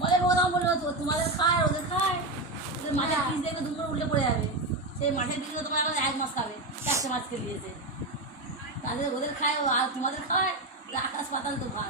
বলে বোধ বললো তোমাদের খায় ওদের খায়, মাঠের পিস দেখবে দুপুরে উল্টে পড়ে যাবে। সেই মাঠের পিস তোমার আবার 1 মাস খাবে, 4টে মাছকে দিয়েছে, তাদের ওদের খায় আর তোমাদের খায়, আকাশ পাতাল তো ভাত।